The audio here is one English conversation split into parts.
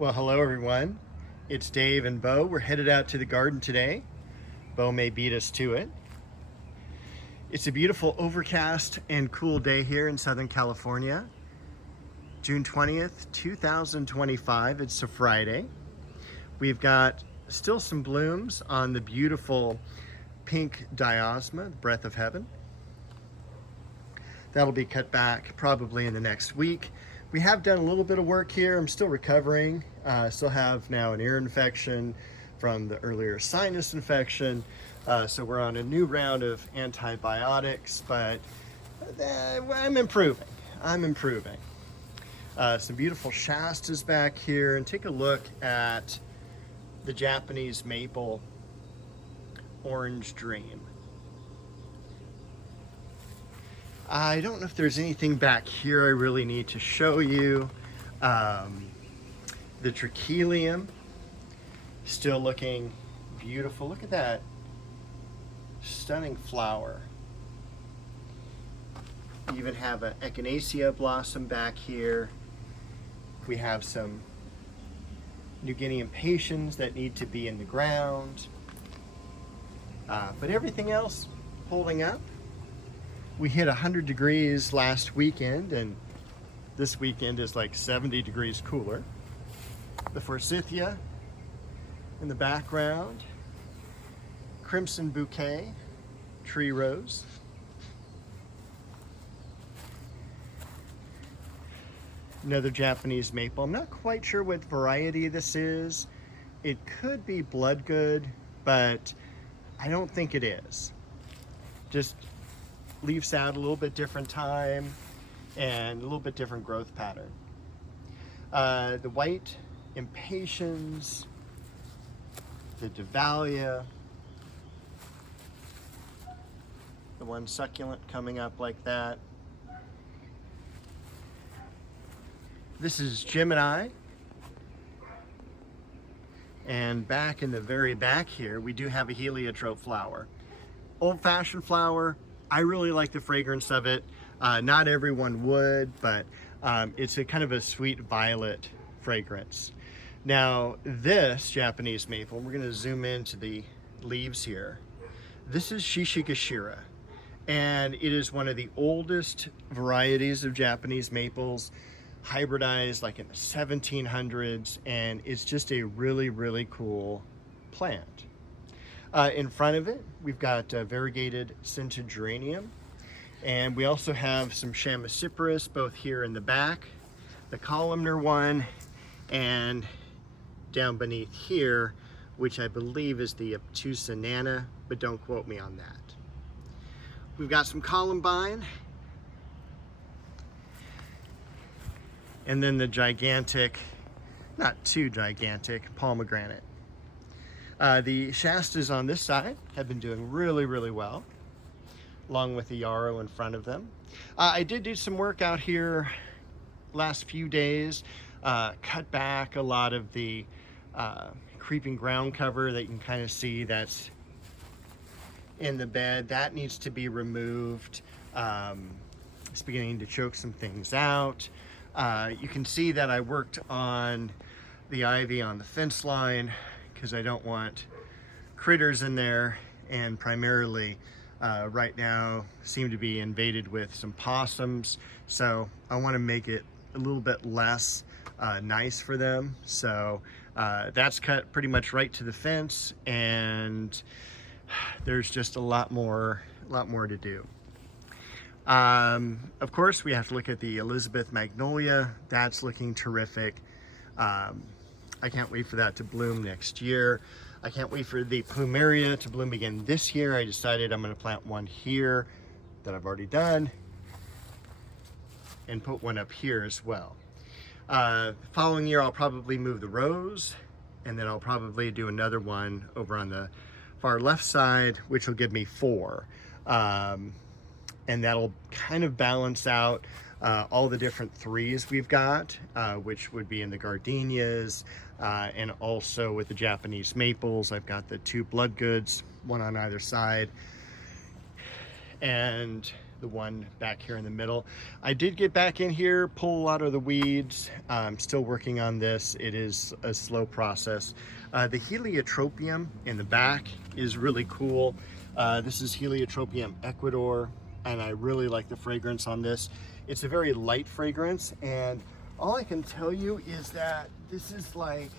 Well, hello everyone. It's Dave and Bo. We're headed out to the garden today. Bo may beat us to it. It's a beautiful overcast and cool day here in Southern California. June 20th, 2025. It's a Friday. We've got still some blooms on the beautiful pink diosma, the breath of heaven. That'll be cut back probably in the next week. We have done a little bit of work here. I'm still recovering. Still have now an ear infection from the earlier sinus infection. So we're on a new round of antibiotics, but I'm improving. Some beautiful Shastas back here, and take a look at the Japanese maple Orange Dream. I don't know if there's anything back here I really need to show you. The Trachelium, still looking beautiful. Look at that stunning flower. You even have an Echinacea blossom back here. We have some New Guinea impatiens that need to be in the ground. But everything else holding up. We hit 100 degrees last weekend, and this weekend is like 70 degrees cooler. The Forsythia in the background, Crimson Bouquet, Tree Rose. Another Japanese maple. I'm not quite sure what variety this is. It could be Bloodgood, but I don't think it is. Just leaves out a little bit different time and a little bit different growth pattern. The white impatiens, the Dahlia, the one succulent coming up like that. This is Gemini. And back in the very back here, we do have a heliotrope flower. Old-fashioned flower. I really like the fragrance of it. Not everyone would, but it's a kind of a sweet violet fragrance. Now, this Japanese maple, we're gonna zoom into the leaves here. This is Shishigashira, and it is one of the oldest varieties of Japanese maples, hybridized like in the 1700s, and it's just a really, really cool plant. In front of it, we've got variegated centenarian, and we also have some Chamaecyparis, both here in the back, the columnar one, and down beneath here, which I believe is the obtusa nana, but don't quote me on that. We've got some columbine, and then the gigantic, not too gigantic, pomegranate. The Shastas on this side have been doing really, really well, along with the yarrow in front of them. I did do some work out here last few days, cut back a lot of the creeping ground cover that you can kind of see that's in the bed. That needs to be removed. It's beginning to choke some things out. You can see that I worked on the ivy on the fence line, because I don't want critters in there, and primarily right now seem to be invaded with some possums, so I want to make it a little bit less nice for them. So that's cut pretty much right to the fence, and there's just a lot more to do. Of course, we have to look at the Elizabeth Magnolia. That's looking terrific. I can't wait for that to bloom next year. I can't wait for the Plumeria to bloom again this year. I decided I'm going to plant one here that I've already done and put one up here as well. Following year, I'll probably move the rose, and then I'll probably do another one over on the far left side, which will give me 4. And that'll kind of balance out all the different 3s we've got, which would be in the gardenias, and also with the Japanese maples. I've got the 2 bloodgoods, one on either side. And the one back here in the middle. I did get back in here, pull a lot of the weeds. I'm still working on this. It is a slow process. The heliotropium in the back is really cool. This is Heliotropium Ecuador, and I really like the fragrance on this. It's a very light fragrance, and all I can tell you is that this is like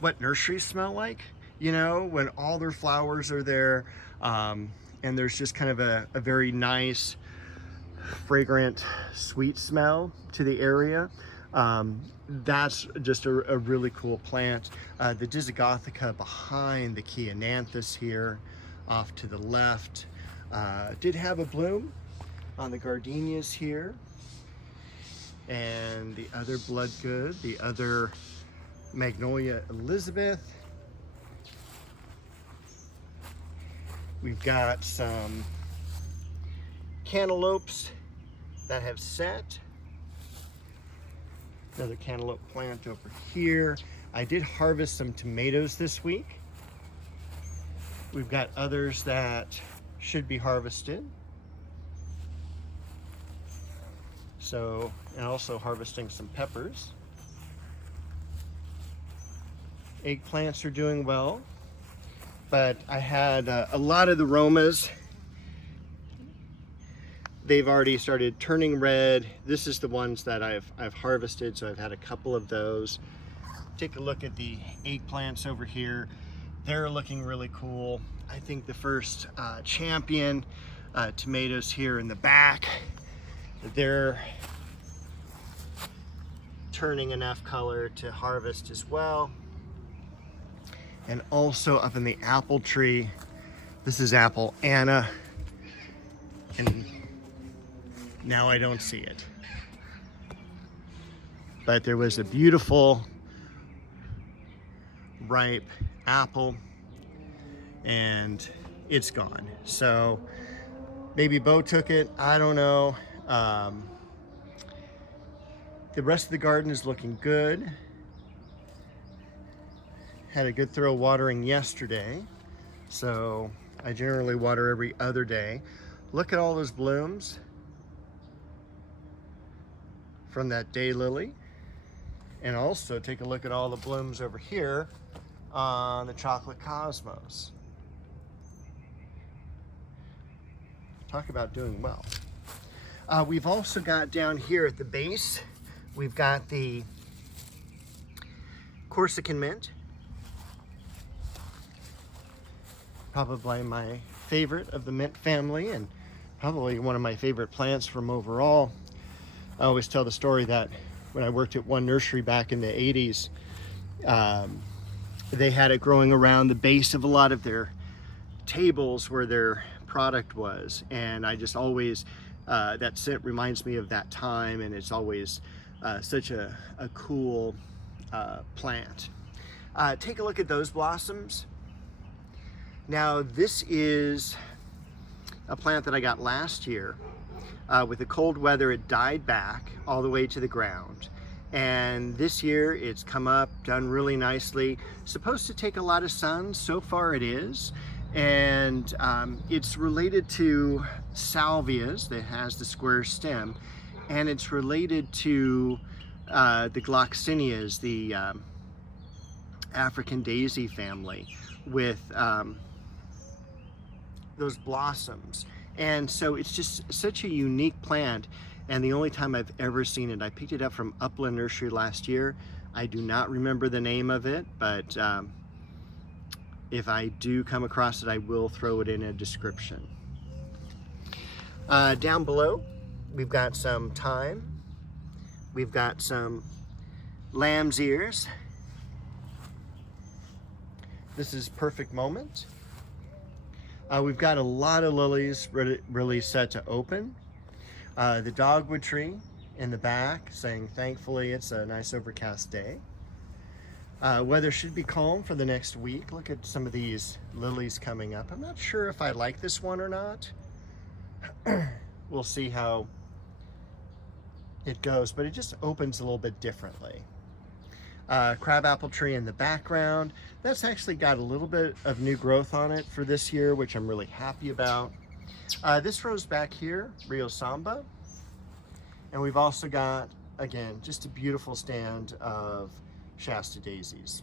what nurseries smell like, you know, when all their flowers are there, and there's just kind of a very nice, fragrant, sweet smell to the area. That's just a really cool plant. The Disigothica behind the Chiananthus here, off to the left, did have a bloom on the gardenias here. And the other Bloodgood, the other Magnolia Elizabeth. We've got some cantaloupes that have set. Another cantaloupe plant over here. I did harvest some tomatoes this week. We've got others that should be harvested. So, and also harvesting some peppers. Eggplants are doing well, but I had a lot of the Romas. They've already started turning red. This is the ones that I've harvested, so I've had a couple of those. Take a look at the eggplants over here. They're looking really cool. I think the first champion tomatoes here in the back, they're turning enough color to harvest as well. And also up in the apple tree, this is apple Anna, and now I don't see it. But there was a beautiful ripe apple, and it's gone. So maybe Bo took it, I don't know. The rest of the garden is looking good. Had a good thorough watering yesterday, so I generally water every other day. Look at all those blooms from that daylily, and also take a look at all the blooms over here on the chocolate cosmos. Talk about doing well. We've also got down here at the base, we've got the Corsican mint. Probably my favorite of the mint family, and probably one of my favorite plants from overall. I always tell the story that when I worked at one nursery back in the 80s, they had it growing around the base of a lot of their tables where their product was, and I just always, that scent reminds me of that time, and it's always such a cool plant. Take a look at those blossoms. Now this is a plant that I got last year. With the cold weather, it died back all the way to the ground. And this year it's come up, done really nicely. Supposed to take a lot of sun, so far it is. And it's related to salvias that has the square stem. And it's related to the gloxinias, the African daisy family, with those blossoms. And so it's just such a unique plant, and the only time I've ever seen it, I picked it up from Upland Nursery last year. I do not remember the name of it, but if I do come across it, I will throw it in a description. Down below, we've got some thyme. We've got some lamb's ears. This is Perfect Moment. We've got a lot of lilies really set to open. The dogwood tree in the back saying, thankfully, it's a nice overcast day. Weather should be calm for the next week. Look at some of these lilies coming up. I'm not sure if I like this one or not. We'll see how it goes, but it just opens a little bit differently. Crabapple tree in the background. That's actually got a little bit of new growth on it for this year, which I'm really happy about. This rose back here, Rio Samba. And we've also got, again, just a beautiful stand of Shasta daisies.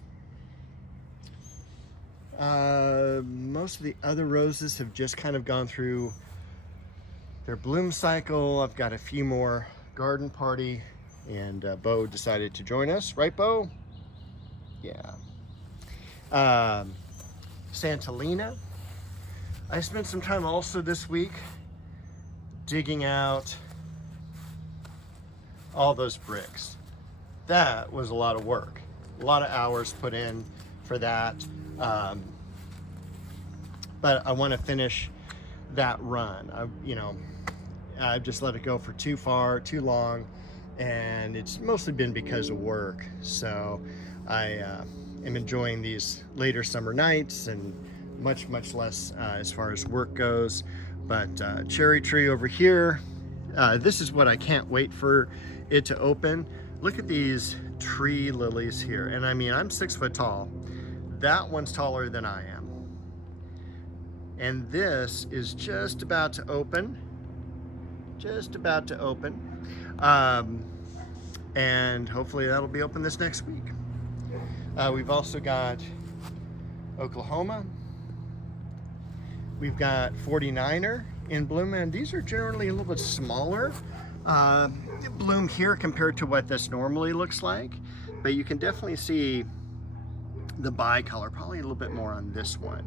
Most of the other roses have just kind of gone through their bloom cycle. I've got a few more garden party, and Bo decided to join us, right, Bo? Yeah. Santolina. I spent some time also this week digging out all those bricks. That was a lot of work, a lot of hours put in for that. But I want to finish that run. I've just let it go for too long, and it's mostly been because of work. So I am enjoying these later summer nights, and much less as far as work goes. But cherry tree over here, this is what I can't wait for it to open. Look at these tree lilies here, and I mean, I'm 6 foot tall. That one's taller than I am. And this is just about to open. And hopefully that'll be open this next week. We've also got Oklahoma. We've got 49er in bloom, and these are generally a little bit smaller bloom here compared to what this normally looks like. But you can definitely see the bicolor, probably a little bit more on this one.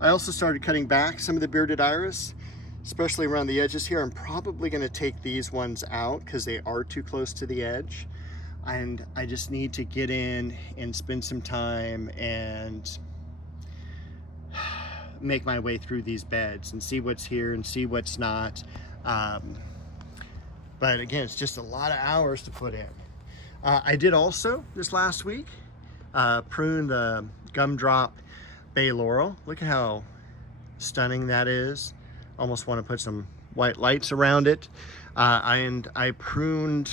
I also started cutting back some of the bearded iris, especially around the edges here. I'm probably going to take these ones out because they are too close to the edge, and I just need to get in and spend some time and make my way through these beds and see what's here and see what's not. But again, it's just a lot of hours to put in. I did also this last week prune the gumdrop bay laurel. Look at how stunning that is. Almost want to put some white lights around it. And I pruned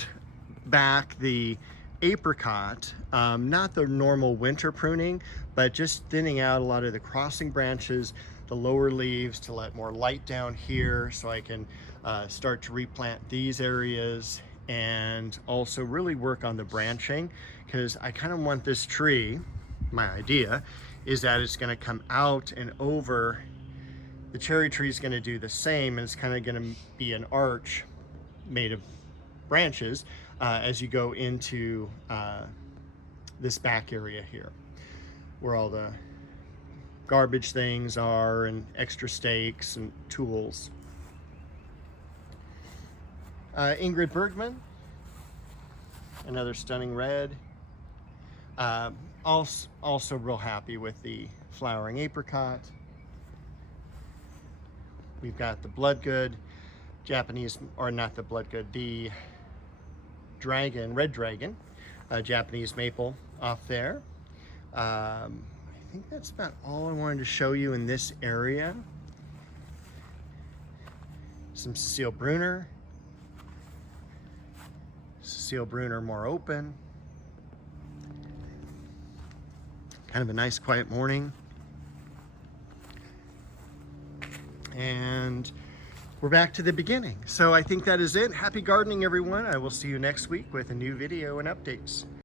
back the apricot, not the normal winter pruning, but just thinning out a lot of the crossing branches, the lower leaves, to let more light down here so I can start to replant these areas, and also really work on the branching, because I kind of want this tree, my idea is that it's going to come out and over. The cherry tree is going to do the same, and it's kind of going to be an arch made of branches as you go into this back area here, where all the garbage things are and extra stakes and tools. Ingrid Bergman, another stunning red. Also real happy with the flowering apricot. We've got the bloodgood Japanese, or not the bloodgood, the dragon, red dragon, Japanese maple off there. I think that's about all I wanted to show you in this area. Some Cecile Brunner. Cecile Brunner more open. Kind of a nice quiet morning. And we're back to the beginning. So I think that is it. Happy gardening, everyone. I will see you next week with a new video and updates.